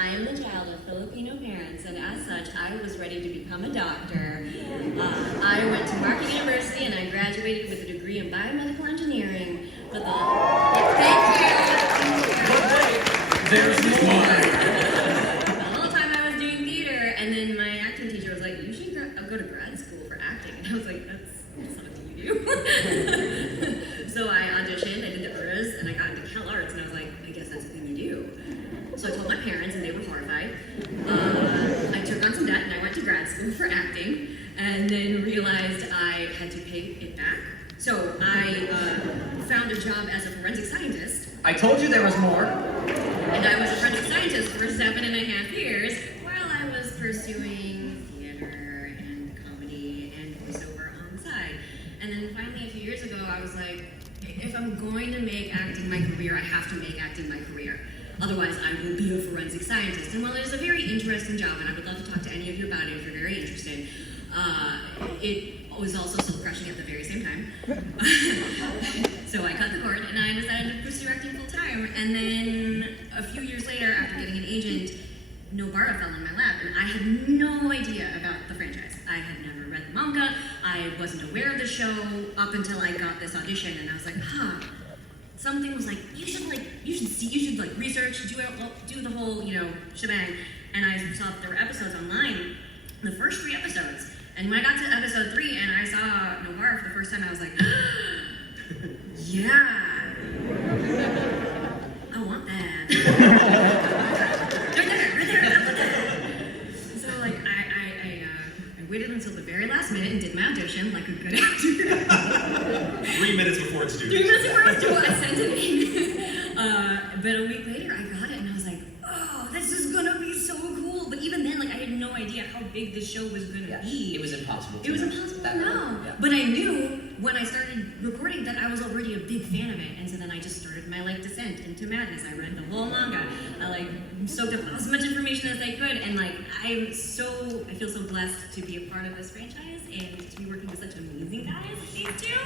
I am the child of Filipino parents, and as such, I was ready to become a doctor. I went to Market University, and I graduated with a degree in biomedical engineering. But thank you. There's more. The whole time I was doing theater, and then my acting teacher was like, "You should go to grad school for acting." And I was like, "That's not a thing you do." So I auditioned, I did the URAs, and I got into Cal Arts, and I was like, "I guess that's a thing you do." So I told my parents, and they were horrified. I took on some debt, and I went to grad school for acting, and then realized I had to pay it back. So I found a job as a forensic scientist. I told you there was more. And I was a forensic scientist for 7.5 years while I was pursuing theater and comedy and voiceover on the side. And then finally, a few years ago, I was like, if I'm going to make acting my career, I have to make acting my career. Otherwise, I will be a forensic scientist. And while it is a very interesting job, and I would love to talk to any of you about it if you're very interested, it was also soul-crushing at the very same time. So I cut the cord, and I decided to pursue acting full-time. And then a few years later, after getting an agent, Nobara fell in my lap, and I had no idea about the franchise. I had never read the manga, I wasn't aware of the show up until I got this audition, and I was like, something was like, you should research, do the whole, shebang. And I saw that there were episodes online, the first 3 episodes. And when I got to episode 3 and I saw Nobara for the first time, I was like, yeah, I want that. right there, I want that. So I waited until the very last minute and did my audition like a good actor. 3 minutes before it's due. 3 minutes before it's due, I sent it in. But a week later, I got it and I was like, oh, this is gonna be so cool. But even then, I had no idea how big this show was gonna be. It was impossible. It was impossible to know. Yeah. But I knew when I started recording that I was already a big fan of it. And so then I just started my descent into madness. I read the whole manga. I soaked up as much information as I could. And I feel so blessed to be a part of this franchise and to be working with such amazing guys, these two.